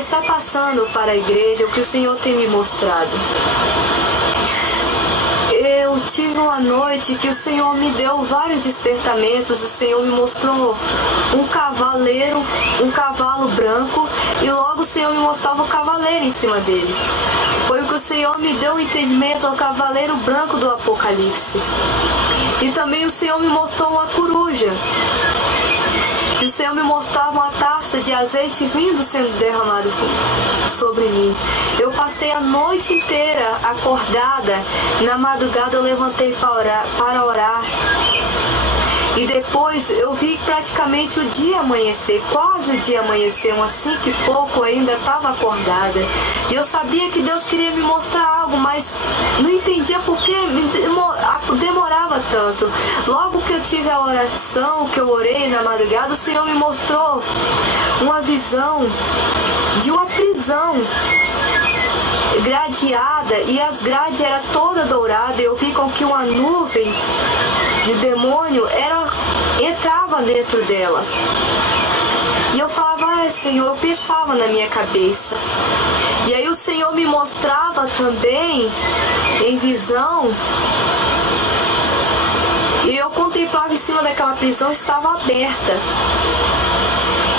está passando para a igreja o que o Senhor tem me mostrado. Eu tive uma noite que o Senhor me deu vários despertamentos. O Senhor me mostrou um cavalo branco, e logo o Senhor me mostrava o cavaleiro em cima dele. Foi o que o Senhor me deu um entendimento ao cavaleiro branco do Apocalipse. E também o Senhor me mostrou uma coruja. E o Senhor me mostrava uma taça de azeite vindo sendo derramado sobre mim. Eu passei a noite inteira acordada. Na madrugada eu levantei para orar. E depois eu vi praticamente o dia amanhecer, quase o dia amanhecer, umas 5 e pouco, eu ainda estava acordada. E eu sabia que Deus queria me mostrar algo, mas não entendia por que demorava tanto. Logo que eu tive a oração, que eu orei na madrugada, o Senhor me mostrou uma visão de uma prisão gradeada, e as grades eram toda dourada. Eu vi com que uma nuvem de demônio entrava dentro dela. E eu falava, Senhor, eu pensava na minha cabeça. E aí o Senhor me mostrava também em visão, e eu contemplava em cima daquela prisão, estava aberta.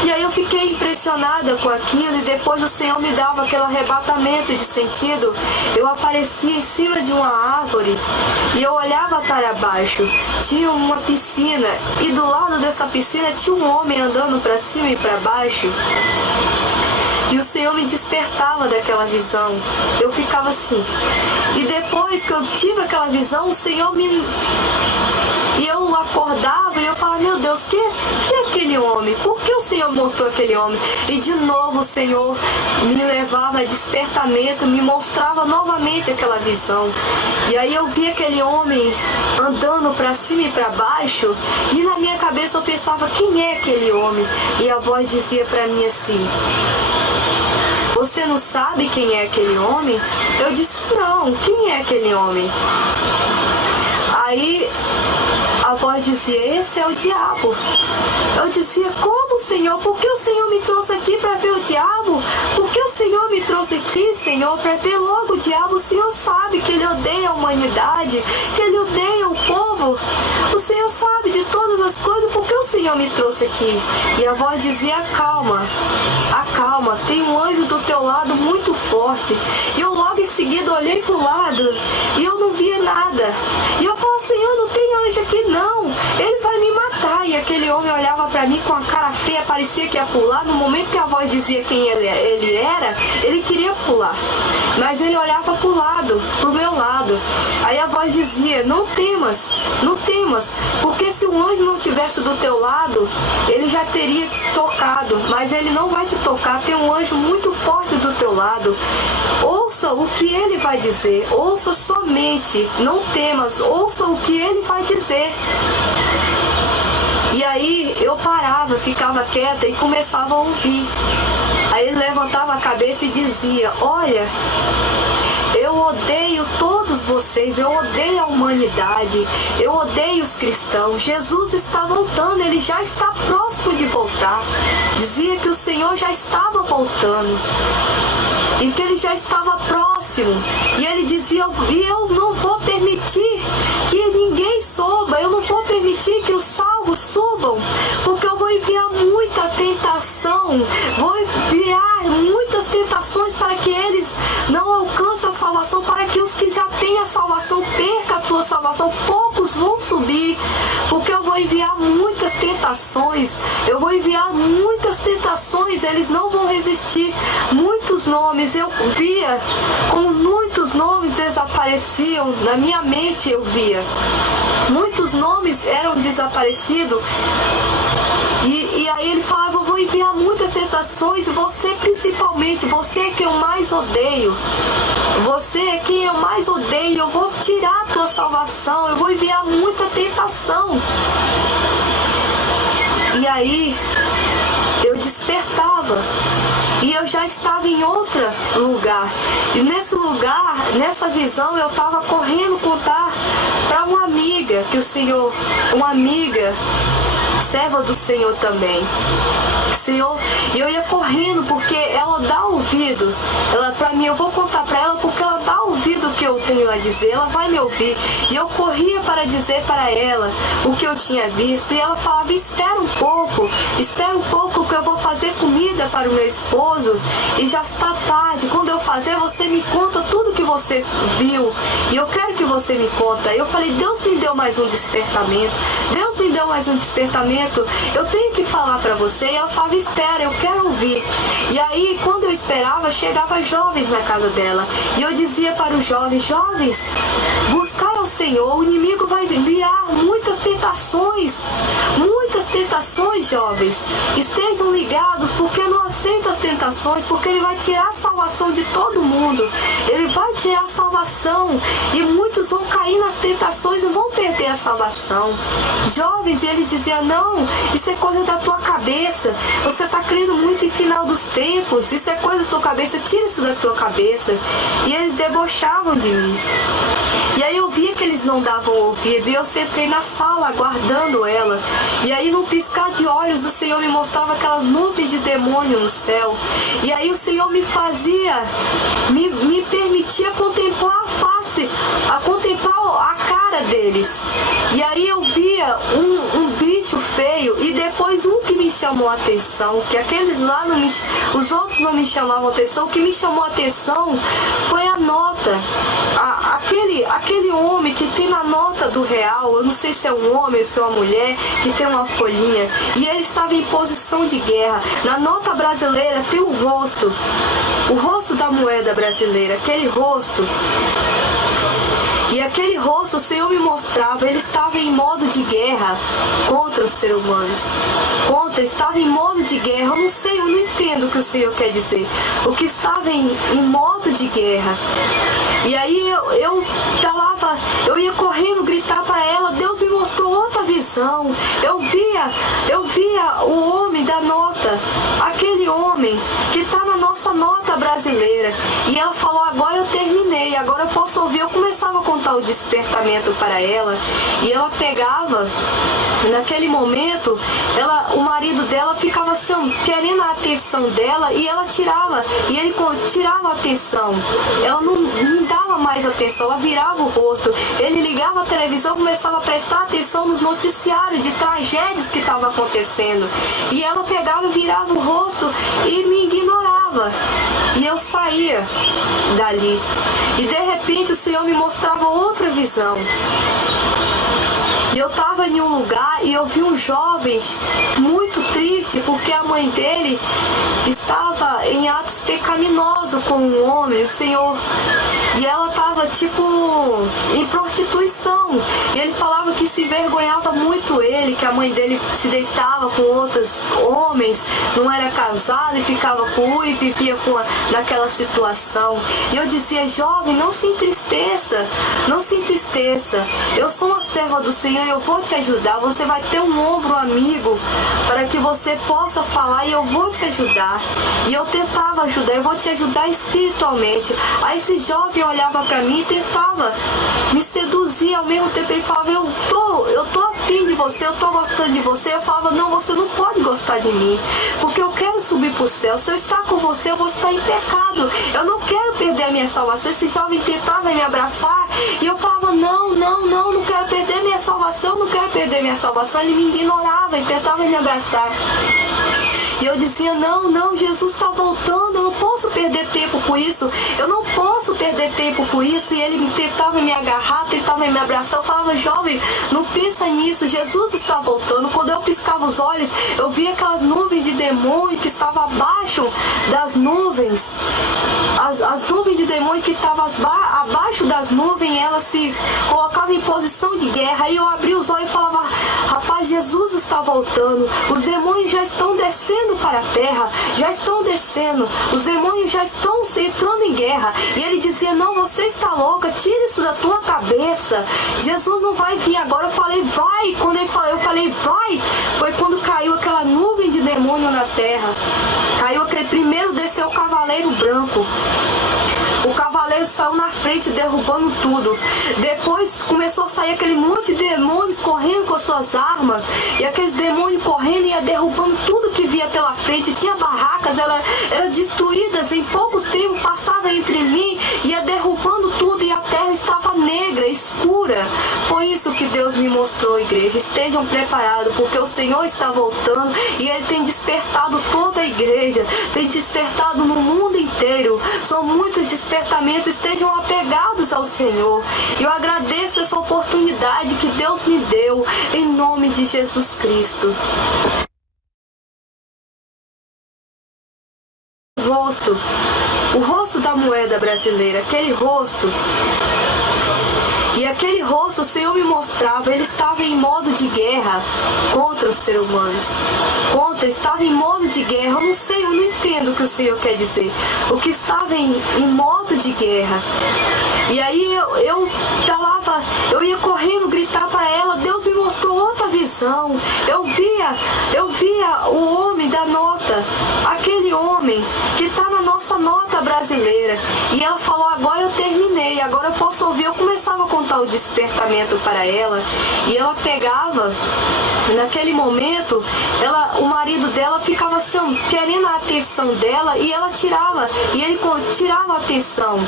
E aí eu fiquei impressionada com aquilo, e depois o Senhor me dava aquele arrebatamento de sentido. Eu aparecia em cima de uma árvore e eu olhava para baixo. Tinha uma piscina, e do lado dessa piscina tinha um homem andando para cima e para baixo. E o Senhor me despertava daquela visão. Eu ficava assim. E depois que eu tive aquela visão, o Senhor me... E eu acordava e eu falava, meu Deus, que é aquele homem? Por que o Senhor mostrou aquele homem? E de novo o Senhor me levava a despertamento, me mostrava novamente aquela visão. E aí eu vi aquele homem andando para cima e para baixo, e na minha cabeça eu pensava, quem é aquele homem? E a voz dizia para mim assim, você não sabe quem é aquele homem? Eu disse, não, quem é aquele homem? Aí a voz dizia, esse é o diabo. Eu dizia, como, Senhor? Por que o Senhor me trouxe aqui para ver o diabo? Por que o Senhor me trouxe aqui, Senhor, para ver logo o diabo? O Senhor sabe que ele odeia a humanidade, que ele odeia o povo. O Senhor sabe de todas as coisas, por que o Senhor me trouxe aqui? E a voz dizia, acalma, tem um anjo do teu lado muito forte. E eu logo em seguida olhei para o lado e eu não via nada. E eu falei, Senhor, não tem anjo aqui não, ele vai me matar. E aquele homem olhava para mim com a cara feia, parecia que ia pular. No momento que a voz dizia quem ele era, ele queria pular, mas ele olhava para o lado, pro meu lado. Aí a voz dizia, não temas, porque se o anjo não tivesse do teu lado, ele já teria te tocado, mas ele não vai te tocar, tem um anjo muito forte do teu lado. Ouça o que ele vai dizer, ouça somente, não temas, ouça o que ele vai dizer. E aí eu parava, ficava quieta e começava a ouvir. Aí ele levantava a cabeça e dizia, olha, eu odeio todos vocês, eu odeio a humanidade, eu odeio os cristãos. Jesus está voltando, ele já está próximo de voltar. Dizia que o Senhor já estava voltando e que ele já estava próximo. E ele dizia, e eu não vou permitir que ninguém suba, eu não vou permitir que os salvos subam, porque eu vou enviar muita tentação, vou enviar muitas tentações para que eles não alcancem a salvação, para que os que já têm a salvação percam a tua salvação. Poucos vão subir, porque eu vou enviar muitas tentações, eles não vão resistir. Muitos nomes, eu via como muitos nomes desapareciam, na minha mente eu via muitos nomes eram desaparecidos. E aí ele falava, eu vou enviar muitas tentações, você principalmente, você é quem eu mais odeio. Você é quem eu mais odeio, eu vou tirar a tua salvação, eu vou enviar muita tentação. E aí eu despertava e eu já estava em outro lugar. E nesse lugar, nessa visão, eu estava correndo contar para uma amiga que o Senhor, uma amiga serva do Senhor também. Senhor, e eu ia correndo porque ela dá ouvido. Ela, pra mim, eu vou contar pra ela porque ela dá ouvido o que eu tenho a dizer, ela vai me ouvir. E eu corria para dizer para ela o que eu tinha visto, e ela falava: espera um pouco que eu vou fazer comida para o meu esposo e já está tarde. Quando eu fazer, você me conta tudo que você viu e eu quero que você me conta. Eu falei: Deus me deu mais um despertamento, Deus me deu mais um despertamento, eu tenho que falar para você. E ela falava: espera, eu quero ouvir. E aí, quando eu esperava, chegava jovens na casa dela e eu dizia para os jovens: jovens, buscai ao Senhor, o inimigo vai enviar muitas tentações, jovens. Estejam ligados, porque não aceita as tentações, porque ele vai tirar a salvação de todo mundo. Ele vai tirar a salvação e muitos vão cair nas tentações e vão perder a salvação. Jovens, e ele dizia: não, isso é coisa da tua cabeça, você está crendo muito em final dos tempos, isso é coisa da tua cabeça, tira isso da tua cabeça. E eles debochavam de mim. E aí eu via que eles não davam ouvido, e eu sentei na sala aguardando ela. E aí, num piscar de olhos, o Senhor me mostrava aquelas nuvens de demônio no céu. E aí o Senhor me fazia, me permitia contemplar a face, contemplar a cara deles. E aí eu via um bicho feio e depois um que me chamou a atenção, que aqueles lá os outros não me chamavam a atenção. O que me chamou a atenção foi a nota. Aquele homem que tem na nota do real, eu não sei se é um homem ou se é uma mulher, que tem uma folhinha, e ele estava em posição de guerra. Na nota brasileira tem o rosto da moeda brasileira, aquele rosto. E aquele rosto, o Senhor me mostrava, ele estava em modo de guerra contra os seres humanos. Estava em modo de guerra. Eu não sei, eu não entendo o que o Senhor quer dizer. O que estava em modo de guerra. E aí eu ia correndo gritar para ela. Deus me mostrou outra visão. Eu via o homem da nota, aquele homem que está na nossa nota brasileira. E ela falou: agora eu terminei, agora eu posso ouvir. Eu começava a contar o despertamento para ela, e ela pegava, naquele momento, o marido dela ficava querendo a atenção dela, e ela tirava, e ele tirava a atenção. Ela não me dava mais atenção, ela virava o rosto. Ele ligava a televisão, começava a prestar atenção nos noticiários de tragédias que estavam acontecendo, e ela pegava e virava o rosto e me ignorava. E eu saía dali, e de repente o Senhor me mostrava outra visão. E eu estava em um lugar e eu vi um jovem muito triste porque a mãe dele estava em atos pecaminosos com um homem, o Senhor. E ela estava em prostituição. E ele falava que se envergonhava muito ele, que a mãe dele se deitava com outros homens, não era casada e ficava com um e vivia naquela situação. E eu dizia: jovem, não se entristeça, não se entristeça. Eu sou uma serva do Senhor, eu vou te ajudar. Você vai ter um ombro amigo para que você possa falar, e eu vou te ajudar. E eu tentava ajudar, eu vou te ajudar espiritualmente. Aí esse jovem olhava para mim e tentava me seduzir. Ao mesmo tempo ele falava: eu tô afim de você, eu tô gostando de você. Eu falava: não, você não pode gostar de mim, porque eu quero subir pro céu. Se eu estar com você, eu vou estar em pecado. Eu não quero perder a minha salvação. Esse jovem tentava me abraçar e eu falava: não quero perder minha salvação, não quero perder minha salvação. Ele me ignorava e tentava me abraçar. E eu dizia: não, Jesus está voltando, eu não posso perder tempo com isso, eu não posso perder tempo com isso. E ele tentava me agarrar, tentava me abraçar. Eu falava: jovem, não pensa nisso, Jesus está voltando. Quando eu piscava os olhos, eu via aquelas nuvens de demônio que estavam abaixo das nuvens. As nuvens de demônio que estavam abaixo das nuvens, elas se colocavam em posição de guerra. Aí eu abria os olhos e falava: rapaz, Jesus está voltando, os demônios já estão descendo para a terra, já estão descendo, os demônios já estão entrando em guerra. E ele dizia: não, você está louca, tira isso da tua cabeça, Jesus não vai vir agora. Eu falei: vai. Quando ele falou, eu falei: vai. Foi quando caiu aquela nuvem de demônio na terra. Primeiro desceu o cavaleiro branco. O cavaleiro saiu na frente derrubando tudo. Depois começou a sair aquele monte de demônios correndo com as suas armas. E aqueles demônios correndo e ia derrubando tudo que via pela frente. Tinha barracas, eram destruídas. Em poucos tempos passava entre mim, ia derrubando tudo e a terra estava negra, escura. Foi isso que Deus me mostrou, igreja. Estejam preparados, porque o Senhor está voltando e Ele tem despertado toda a igreja, tem despertado no mundo inteiro. São muitos despertamentos, estejam apegados ao Senhor. Eu agradeço essa oportunidade que Deus me deu, em nome de Jesus Cristo. O rosto da moeda brasileira, aquele rosto. E aquele rosto o Senhor me mostrava, ele estava em modo de guerra contra os seres humanos. Estava em modo de guerra. Eu não sei, eu não entendo o que o Senhor quer dizer. O que estava em modo de guerra. E aí eu ia correndo gritar para ela. Deus me mostrou outra visão. Eu via o homem da nota, aquele homem que está na nossa nota brasileira. E ela falou: agora eu terminei, agora eu posso ouvir. Eu começava a contar o despertamento para ela, e ela pegava, naquele momento, o marido dela ficava querendo a atenção dela, e ela tirava, e ele tirava a atenção.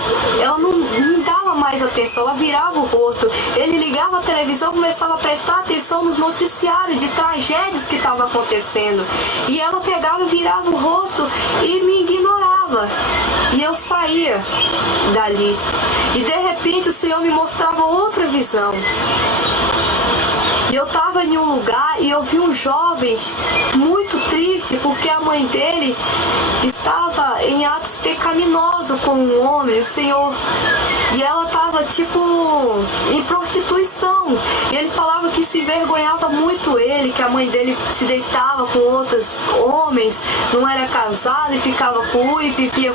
Ela não dava mais atenção, ela virava o rosto. Ele ligava a televisão, começava a prestar atenção nos noticiários de tragédias que estavam acontecendo, e ela pegava, virava o rosto e me ignorava, e eu saía dali. E de repente o Senhor me mostrava outra visão. E eu estava em um lugar e eu vi um jovem muito triste, porque a mãe dele estava em atos pecaminosos com um homem, o Senhor. E ela estava em prostituição. E ele falava que se envergonhava muito ele, que a mãe dele se deitava com outros homens, não era casada e ficava com e vivia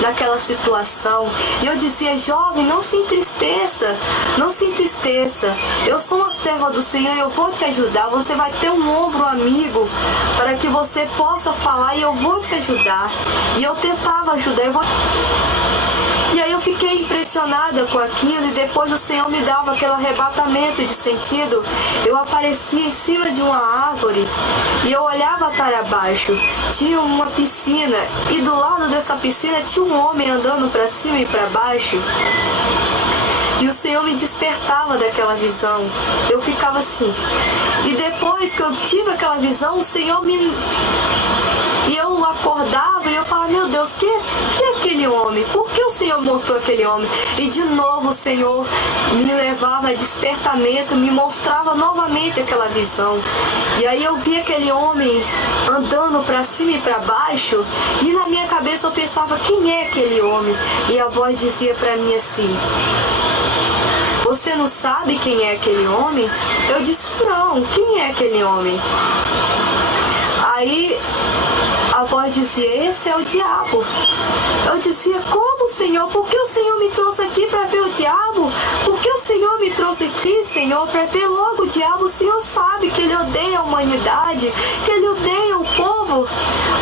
naquela situação. E eu dizia: jovem, não se entristeça, não se entristeça. Eu sou uma serva do Senhor, eu vou te ajudar. Você vai ter um ombro amigo para que você possa falar, e eu vou te ajudar. E eu tentava ajudar. E aí eu fiquei impressionada com aquilo, e depois o Senhor me dava aquele arrebatamento de sentido. Eu aparecia em cima de uma árvore e eu olhava para baixo. Tinha uma piscina, e do lado dessa piscina tinha um homem andando para cima e para baixo. E o Senhor me despertava daquela visão. Eu ficava assim. E depois que eu tive aquela visão, o Senhor me... E eu acordava e eu falava: meu Deus, que é aquele homem? Por que o Senhor mostrou aquele homem? E de novo o Senhor me levava a despertamento, me mostrava novamente aquela visão. E aí eu vi aquele homem andando para cima e para baixo, e na minha cabeça eu pensava: quem é aquele homem? E a voz dizia para mim assim: você não sabe quem é aquele homem? Eu disse: não, quem é aquele homem? Aí a voz dizia: esse é o diabo. Eu dizia: como, Senhor? Por que o Senhor me trouxe aqui para ver o diabo? Por que o Senhor me trouxe aqui, Senhor, para ver logo o diabo? O Senhor sabe que ele odeia a humanidade, que ele odeia o povo.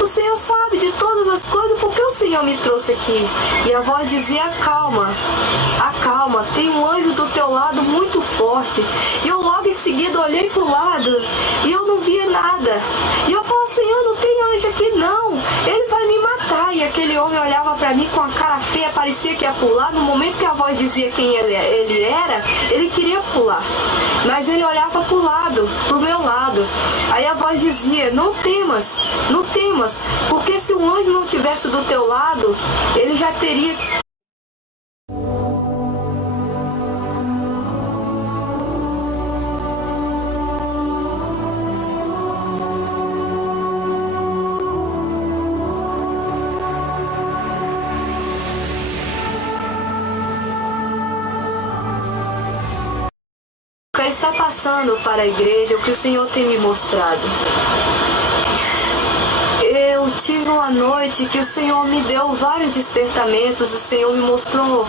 O Senhor sabe de todas as coisas. Por que o Senhor me trouxe aqui? E a voz dizia: acalma, acalma, tem um anjo do teu lado muito forte. E eu logo em seguida olhei para o lado e eu não via nada. E eu falei: Senhor, não tem anjo aqui não, ele vai me matar. E aquele homem olhava para mim com a cara feia, parecia que ia pular. No momento que a voz dizia quem ele era, ele queria pular, mas ele olhava para o lado, para o meu lado. Aí a voz dizia: não temas, não temas, porque se o anjo não tivesse do teu lado, ele já teria... Está passando para a igreja o que o Senhor tem me mostrado. Eu tive uma noite que o Senhor me deu vários despertamentos. O Senhor me mostrou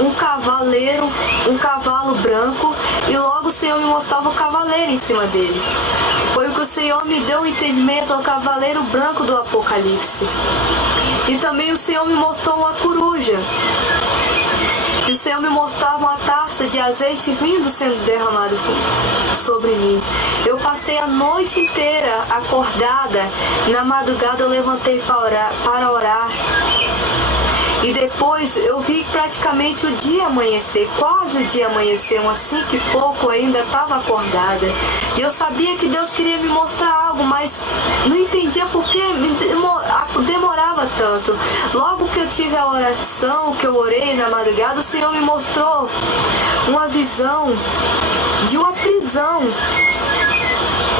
um cavalo branco, e logo o Senhor me mostrava o cavaleiro em cima dele. Foi o que o Senhor me deu o entendimento, ao cavaleiro branco do Apocalipse. E também o Senhor me mostrou uma coruja. E o Senhor me mostrava uma taça de azeite vindo sendo derramado sobre mim. Eu passei a noite inteira acordada. Na madrugada eu levantei para orar. E depois eu vi praticamente o dia amanhecer, quase o dia amanhecer, umas 5 e pouco, eu ainda estava acordada. E eu sabia que Deus queria me mostrar algo, mas não entendia por que demorava tanto. Logo que eu tive a oração, que eu orei na madrugada, o Senhor me mostrou uma visão de uma prisão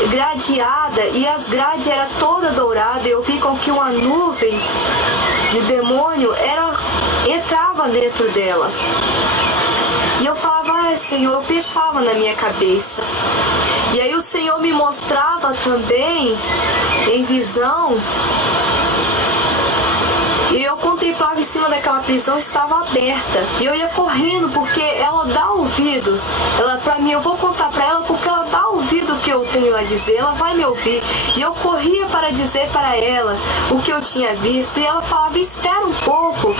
gradeada, e as grades eram toda dourada. Eu vi com que uma nuvem de demônio entrava dentro dela. E eu falava, Senhor, eu pensava na minha cabeça. E aí o Senhor me mostrava também em visão. E eu contemplava em cima daquela prisão, estava aberta. E eu ia correndo, porque ela dá ouvido. Pra mim, eu vou contar para ela, porque ela dá ouvido o que eu tenho a dizer. Ela vai me ouvir. E eu corria para dizer para ela o que eu tinha visto. E ela falava, espera um pouco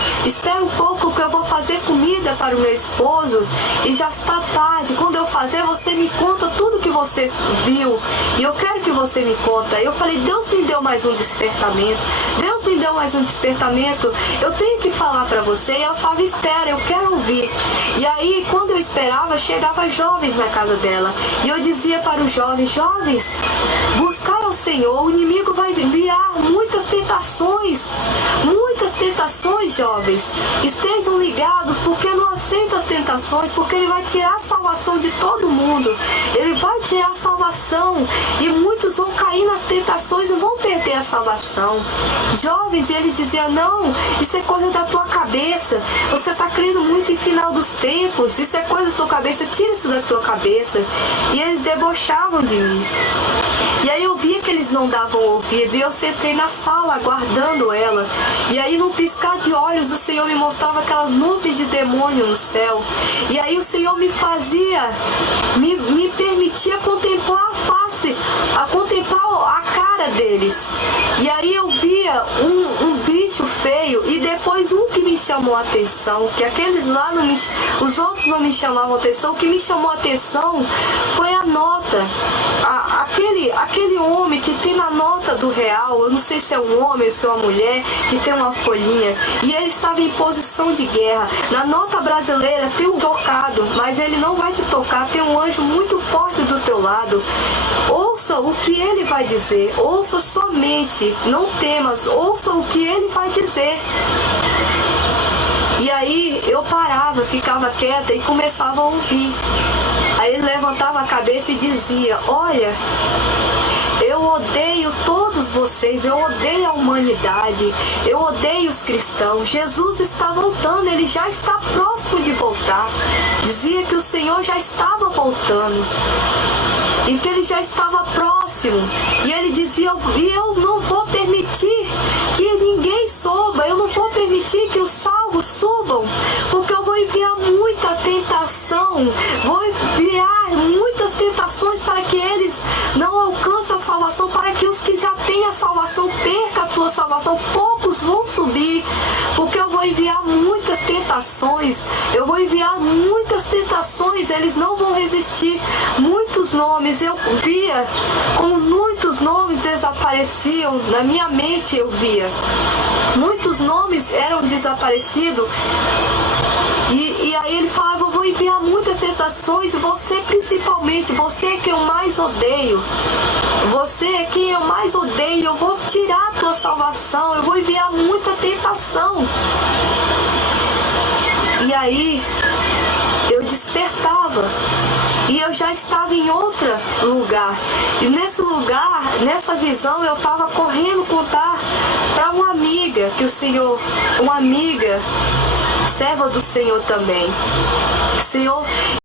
que eu vou fazer comida para o meu esposo. E já está tarde. Quando eu fazer, você me conta tudo que você viu. E eu quero que você me conta. Eu falei, Deus me deu mais um despertamento. Deus me deu mais um despertamento. Eu tenho que falar para você. E ela falava, espera, eu quero ouvir. E aí, quando eu esperava, chegava jovens na casa dela. E eu dizia para os jovens, buscai ao Senhor, o inimigo vai enviar muitas tentações, jovens. Estejam ligados, porque não aceita as tentações, porque ele vai tirar a salvação de todo mundo. Ele vai tirar a salvação, e muitos vão cair nas tentações e vão perder a salvação. Jovens, e ele dizia, não, isso é coisa da tua cabeça, você está crendo muito em final dos tempos, isso é coisa da tua cabeça, tira isso da tua cabeça. E eles debochavam de mim. E aí eu via que eles não davam ouvido, e eu sentei na sala aguardando ela. E aí num piscar de olhos o Senhor me mostrava aquelas nuvens de demônio no céu. E aí o Senhor me permitia contemplar a face, contemplar a cara deles. E aí eu via um bicho feio, e depois um que me chamou a atenção, que aqueles lá os outros não me chamavam a atenção. O que me chamou a atenção foi a nota. Aquele homem que tem na nota do real, eu não sei se é um homem ou se é uma mulher, que tem uma folhinha, e ele estava em posição de guerra. Na nota brasileira tem um tocado, mas ele não vai te tocar, tem um anjo muito forte do teu lado. Ouça o que ele vai dizer, ouça somente, não temas, ouça o que ele vai dizer. E aí eu parava, ficava quieta e começava a ouvir. Aí ele levantava a cabeça e dizia, olha, eu odeio todos vocês, eu odeio a humanidade, eu odeio os cristãos. Jesus está voltando, ele já está próximo de voltar. Dizia que o Senhor já estava voltando e que ele já estava próximo. E ele dizia, e eu não vou permitir que ninguém suba, eu não vou permitir que os salvos subam, porque eu vou enviar muita tentação, vou enviar muitas tentações para que eles não alcancem a salvação, para que os que já têm a salvação percam a tua salvação. Poucos vão subir, porque eu vou enviar muitas tentações, eles não vão resistir. Muitos nomes, eu via como muitos nomes desapareciam, na minha mente eu via. Muitos nomes eram desaparecidos. E aí ele falava, eu vou enviar muitas tentações, você principalmente, você é quem eu mais odeio. Você é quem eu mais odeio, eu vou tirar a tua salvação, eu vou enviar muita tentação. E aí eu despertava e eu já estava em outro lugar. E nesse lugar, nessa visão, eu estava correndo contar para uma amiga que o Senhor, uma amiga serva do Senhor também. Senhor,